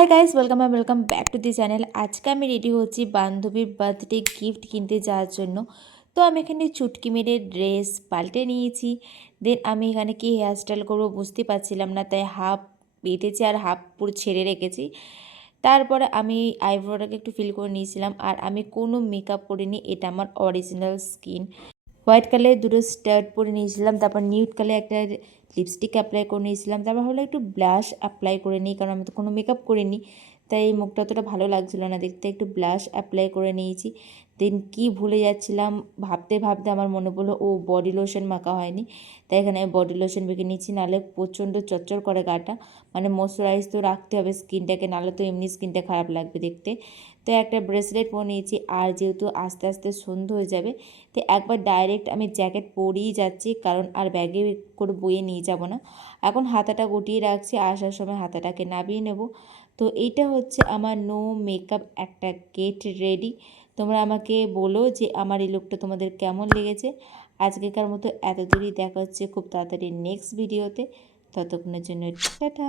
Hi guys, welcome back to the channel. আজকে আমি ready হচ্ছি বান্ধবীর বার্থডে গিফট কিনতে যাওয়ার জন্য। তো আমি এখানে চুটকি মেরে ড্রেস পাল্টে নিয়েছি। দেন আমি এখানে কি হেয়ারস্টাইল করবো বুঝতে পারছিলাম না, তাই হাফ বেঁধেছি আর হাফ পুরো ছেড়ে রেখেছি। তারপরে আমি আইব্রোটাকে একটু ফিল করে নিয়েছিলাম, আর আমি কোনো মেকআপ করিনি। এটা আমার অরিজিনাল স্কিন। হোয়াইট কালারের দুটো স্টার্ট পরে নিয়েছিলাম, তারপর নিউড কালার একটা লিপস্টিক অ্যাপ্লাই করে নিয়েছিলাম। তারপর ভাবলাম একটু ব্লাশ অ্যাপ্লাই করে নিই, কারণ আমি তো কোনো মেকআপ করিনি, তাই মুখটা অতটা ভালো লাগছিলো না দেখতে। একটু ব্লাশ অ্যাপ্লাই করে নিয়েছি। দেন কি ভুলে যাচ্ছিলাম, ভাবতে ভাবতে আমার মনে পড়লো ও বডি লোশন মাখা হয়নি। তাই এখানে আমি বডি লোশন মেখে নিচ্ছি, নাহলে প্রচণ্ড চচ্চর করে গাটা। মানে ময়শ্চারাইজ তো রাখতে হবে স্কিনটাকে, নাহলে তো এমনি স্কিনটা খারাপ লাগবে দেখতে। তো একটা ব্রেসলেট পরে নিয়েছি, আর যেহেতু আস্তে আস্তে সন্ধ্যা হয়ে যাবে, তো একবার ডাইরেক্ট আমি জ্যাকেট পরেই যাচ্ছি, কারণ আর ব্যাগে করে বয়ে নিয়ে যাব না। এখন হাতাটা গুটিয়ে রাখছি, আসার সময় হাতাটাকে নামিয়ে নেব। তো এইটা হচ্ছে আমার নো মেকআপ একটা গেট রেডি। তোমরা আমাকে বলো যে আমার এই লুকটা তোমাদের কেমন লেগেছে। আজকেকার মতো এত দূরই, দেখা হচ্ছে খুব তাড়াতাড়ি নেক্সট ভিডিওতে। ততক্ষণের জন্য টাটা।